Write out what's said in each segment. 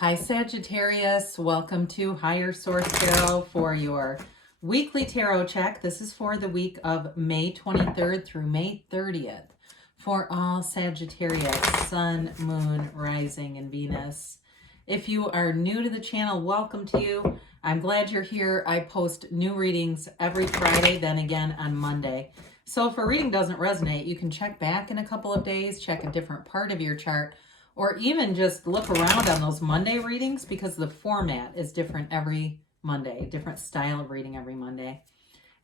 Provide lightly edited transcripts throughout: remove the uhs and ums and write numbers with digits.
Hi Sagittarius, welcome to Higher Source Tarot for your weekly tarot check. This is for the week of May 23rd through May 30th for all Sagittarius, Sun, Moon, Rising, and Venus. If you are new to the channel, welcome to you. I'm glad you're here. I post new readings every Friday, then again on Monday. So if a reading doesn't resonate, you can check back in a couple of days, check a different part of your chart, or even just look around on those Monday readings because the format is different every Monday, different style of reading every Monday.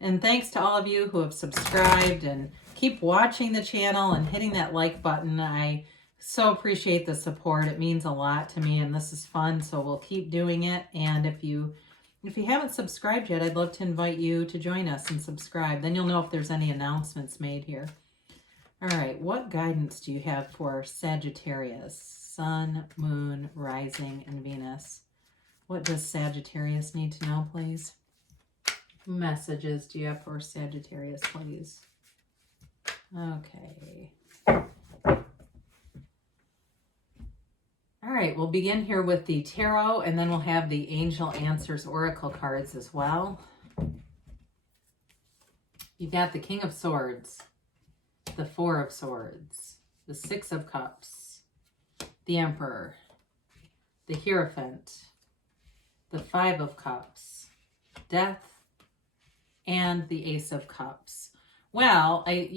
And thanks to all of you who have subscribed and keep watching the channel and hitting that like button. I so appreciate the support. It means a lot to me and this is fun, so we'll keep doing it. And if you haven't subscribed yet, I'd love to invite you to join us and subscribe. Then you'll know if there's any announcements made here. All right, what guidance do you have for Sagittarius, Sun, Moon, Rising, and Venus? What does Sagittarius need to know, please? Messages do you have for Sagittarius, please? Okay. All right, we'll begin here with the tarot, and then we'll have the Angel Answers Oracle cards as well. You got the King of Swords, the Four of Swords, the Six of Cups, the Emperor, the Hierophant, the Five of Cups, Death, and the Ace of Cups. Well, I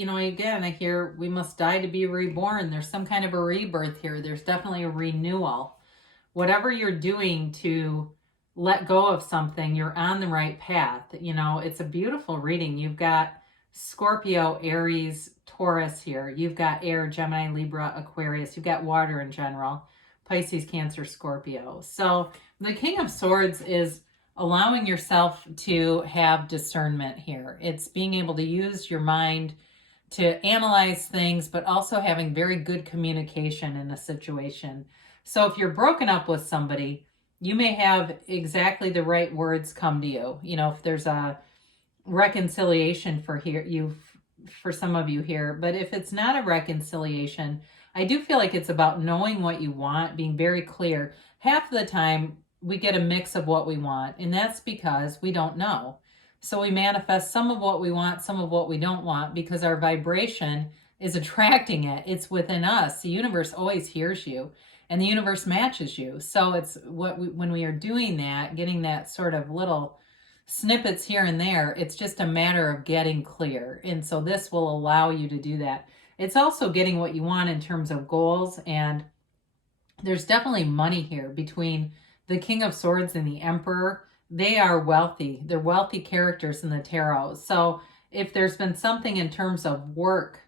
hear we must die to be reborn. There's some kind of a rebirth here. There's definitely a renewal. Whatever you're doing to let go of something, you're on the right path. You know, it's a beautiful reading. You've got Scorpio, Aries, Taurus here. You've got air, Gemini, Libra, Aquarius. You've got water in general, Pisces, Cancer, Scorpio. So the King of Swords is allowing yourself to have discernment here. It's being able to use your mind to analyze things, but also having very good communication in a situation. So if you're broken up with somebody, you may have exactly the right words come to you. You know, if there's a reconciliation for some of you here, but if it's not a reconciliation, I do feel like it's about knowing what you want, being very clear. Half the time we get a mix of what we want, and that's because we don't know. So we manifest some of what we want, some of what we don't want, because our vibration is attracting it. It's within us. The universe always hears you, and the universe matches you. So it's when we are doing that, getting that sort of little snippets here and there, it's just a matter of getting clear. And so this will allow you to do that. It's also getting what you want in terms of goals. And there's definitely money here between the King of Swords and the Emperor. They are wealthy. They're wealthy characters in the tarot. So if there's been something in terms of work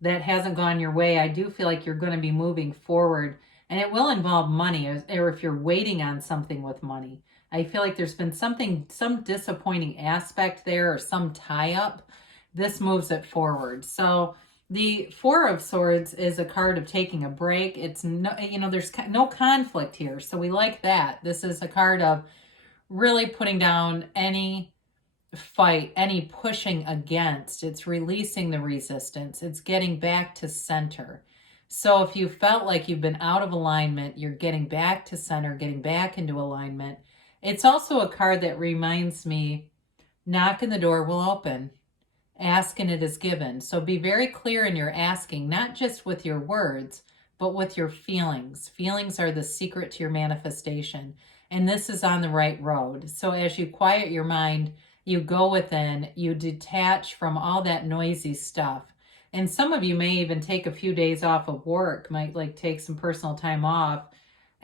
that hasn't gone your way, I do feel like you're going to be moving forward. And it will involve money, or if you're waiting on something with money. I feel like there's been some disappointing aspect there or some tie-up. This moves it forward. So the Four of Swords is a card of taking a break. It's no, there's no conflict here. So we like that. This is a card of really putting down any fight, any pushing against. It's releasing the resistance. It's getting back to center. So if you felt like you've been out of alignment, you're getting back to center, getting back into alignment. It's also a card that reminds me, knock and the door will open. Ask and it is given. So be very clear in your asking, not just with your words, but with your feelings. Feelings are the secret to your manifestation. And this is on the right road. So as you quiet your mind, you go within, you detach from all that noisy stuff. And some of you may even take a few days off of work, might like take some personal time off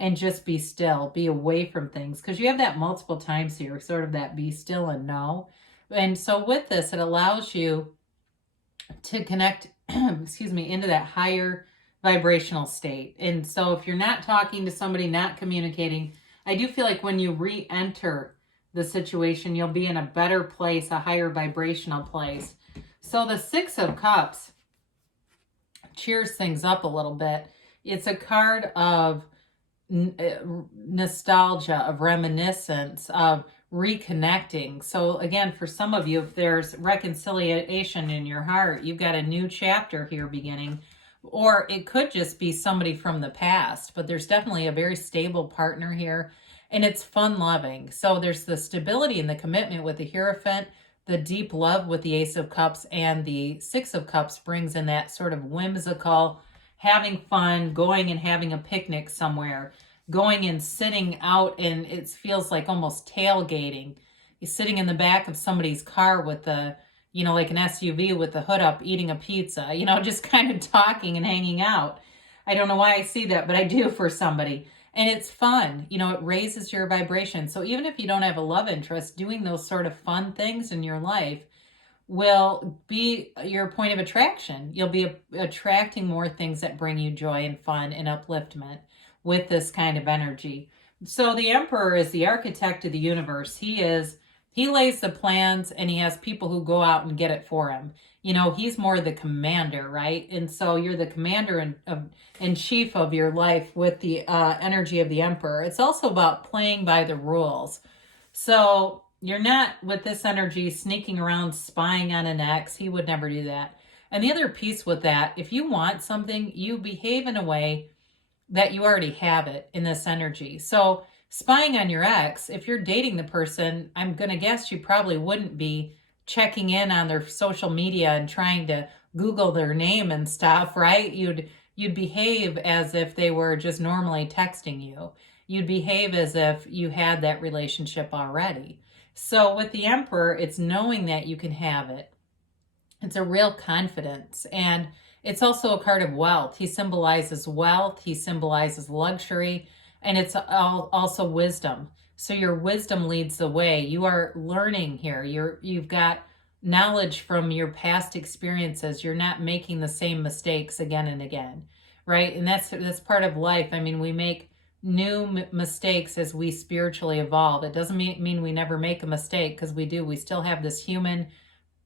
and just be still, be away from things. Because you have that multiple times here, sort of that be still and know. And so with this, it allows you to connect, into that higher vibrational state. And so if you're not talking to somebody, not communicating, I do feel like when you re-enter the situation, you'll be in a better place, a higher vibrational place. So the Six of Cups cheers things up a little bit. It's a card of nostalgia, of reminiscence, of reconnecting. So again, for some of you, if there's reconciliation in your heart, you've got a new chapter here beginning, Or it could just be somebody from the past, but there's definitely a very stable partner here, and it's fun loving. So there's the stability and the commitment with the Hierophant, the deep love with the Ace of Cups, and the Six of Cups brings in that sort of whimsical, having fun, going and having a picnic somewhere, going and sitting out, and it feels like almost tailgating. You're sitting in the back of somebody's car with the, like an SUV with the hood up, eating a pizza, just kind of talking and hanging out. I don't know why I see that, but I do for somebody. And it's fun. It raises your vibration. So even if you don't have a love interest, doing those sort of fun things in your life will be your point of attraction. You'll be attracting more things that bring you joy and fun and upliftment with this kind of energy. So the Emperor is the architect of the universe. He lays the plans, and he has people who go out and get it for him. He's more the commander, right? And so you're the commander and chief of your life with the energy of the Emperor. It's also about playing by the rules. So you're not, with this energy, sneaking around spying on an ex. He would never do that. And the other piece with that, if you want something, you behave in a way that you already have it in this energy. So spying on your ex, if you're dating the person, I'm going to guess you probably wouldn't be checking in on their social media and trying to Google their name and stuff, right? You'd behave as if they were just normally texting you. You'd behave as if you had that relationship already. So with the Emperor, it's knowing that you can have it. It's a real confidence. And it's also a card of wealth. He symbolizes wealth. He symbolizes luxury. And it's also wisdom. So your wisdom leads the way. You are learning here. You've got knowledge from your past experiences. You're not making the same mistakes again and again, right? And that's part of life. I mean, we make new mistakes as we spiritually evolve. It doesn't mean we never make a mistake, because we do. We still have this human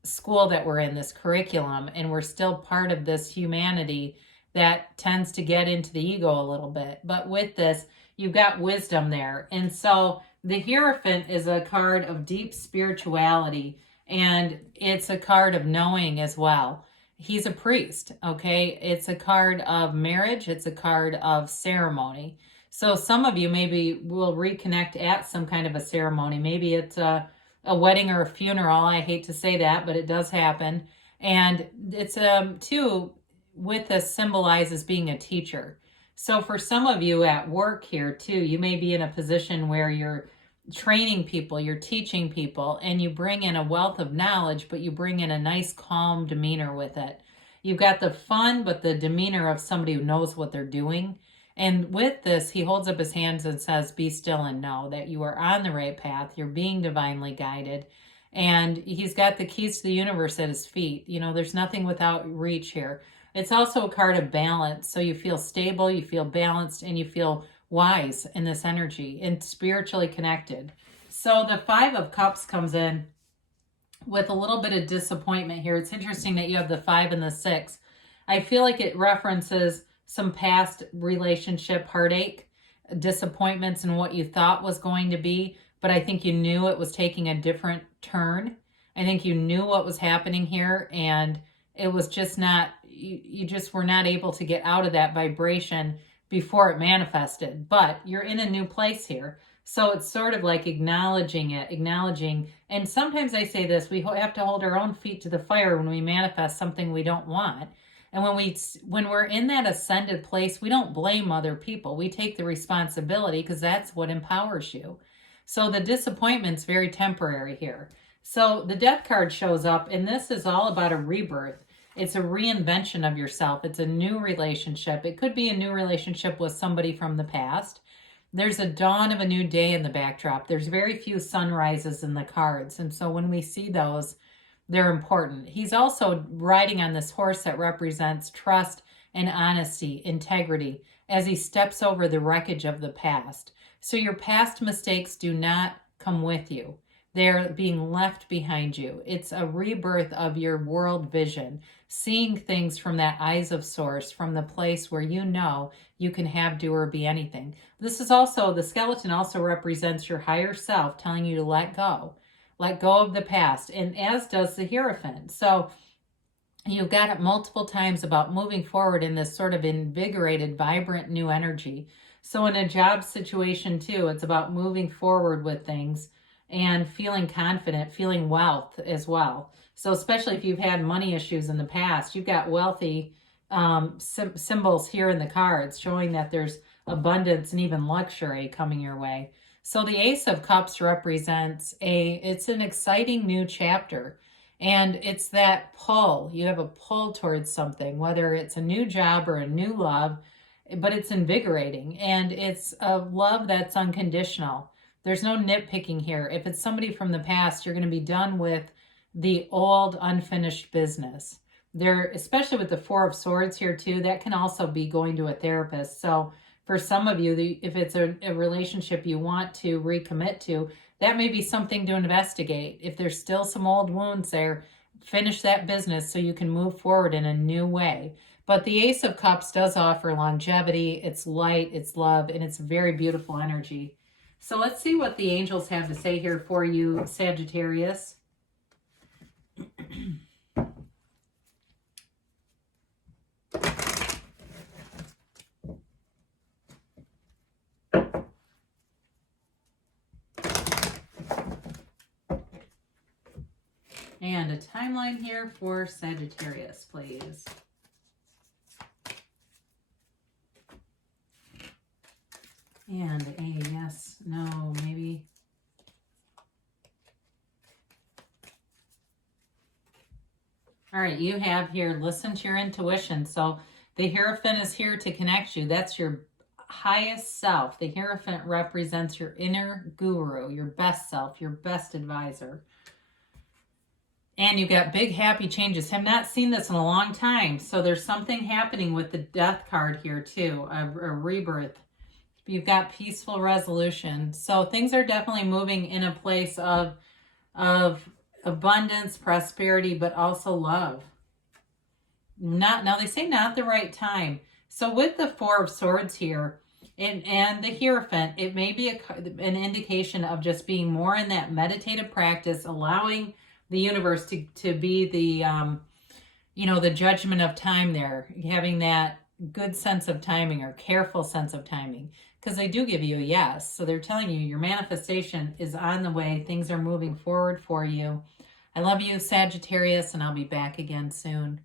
school that we're in, this curriculum, and we're still part of this humanity that tends to get into the ego a little bit. But with this, you've got wisdom there. And so the Hierophant is a card of deep spirituality, and it's a card of knowing as well. He's a priest, okay? It's a card of marriage. It's a card of ceremony. So some of you maybe will reconnect at some kind of a ceremony. Maybe it's a wedding or a funeral. I hate to say that, but it does happen. And it's too, with this, symbolizes being a teacher. So for some of you at work here too, you may be in a position where you're training people, you're teaching people, and you bring in a wealth of knowledge, but you bring in a nice calm demeanor with it. You've got the fun, but the demeanor of somebody who knows what they're doing. And with this, he holds up his hands and says, be still and know that you are on the right path. You're being divinely guided. And he's got the keys to the universe at his feet. There's nothing without reach here. It's also a card of balance. So you feel stable, you feel balanced, and you feel wise in this energy and spiritually connected. So the Five of Cups comes in with a little bit of disappointment here. It's interesting that you have the 5 and the 6. I feel like it references some past relationship heartache, disappointments in what you thought was going to be, but I think you knew it was taking a different turn. I think you knew what was happening here, and it was just not, you just were not able to get out of that vibration before it manifested. But you're in a new place here. So it's sort of like acknowledging it, and sometimes I say this, we have to hold our own feet to the fire when we manifest something we don't want. And when we're in that ascended place, we don't blame other people. We take the responsibility, because that's what empowers you. So the disappointment's very temporary here. So the Death card shows up, and this is all about a rebirth. It's a reinvention of yourself. It's a new relationship. It could be a new relationship with somebody from the past. There's a dawn of a new day in the backdrop. There's very few sunrises in the cards. And so when we see those, they're important. He's also riding on this horse that represents trust and honesty, integrity, as he steps over the wreckage of the past. So your past mistakes do not come with you. They're being left behind you. It's a rebirth of your world vision, seeing things from that eyes of source, from the place where you know you can have, do, or be anything. This is also, the skeleton also represents your higher self telling you to let go of the past, and as does the Hierophant. So You've got it multiple times about moving forward in this sort of invigorated, vibrant new energy. So in a job situation too, it's about moving forward with things and feeling confident, feeling wealth as well. So especially if you've had money issues in the past, you've got wealthy symbols here in the cards showing that there's abundance and even luxury coming your way. So the Ace of Cups represents it's an exciting new chapter. And it's that pull. You have a pull towards something, whether it's a new job or a new love, but it's invigorating. And it's a love that's unconditional. There's no nitpicking here. If it's somebody from the past, you're going to be done with the old unfinished business. There, especially with the Four of Swords here too, that can also be going to a therapist. So for some of you, if it's a relationship you want to recommit to, that may be something to investigate. If there's still some old wounds there, finish that business so you can move forward in a new way. But the Ace of Cups does offer longevity, it's light, it's love, and it's very beautiful energy. So let's see what the angels have to say here for you, Sagittarius. And a timeline here for Sagittarius, please. And a yes, no, maybe. All right, you have here, listen to your intuition. So the Hierophant is here to connect you. That's your highest self. The Hierophant represents your inner guru, your best self, your best advisor. And you got big happy changes. Have not seen this in a long time. So there's something happening with the Death card here too, a rebirth. You've got peaceful resolution. So things are definitely moving in a place of abundance, prosperity, but also love. Now they say not the right time. So with the Four of Swords here and the Hierophant, it may be an indication of just being more in that meditative practice, allowing the universe to be the, the judgment of time there, having that good sense of timing or careful sense of timing, because they do give you a yes. So they're telling you your manifestation is on the way. Things are moving forward for you. I love you, Sagittarius, and I'll be back again soon.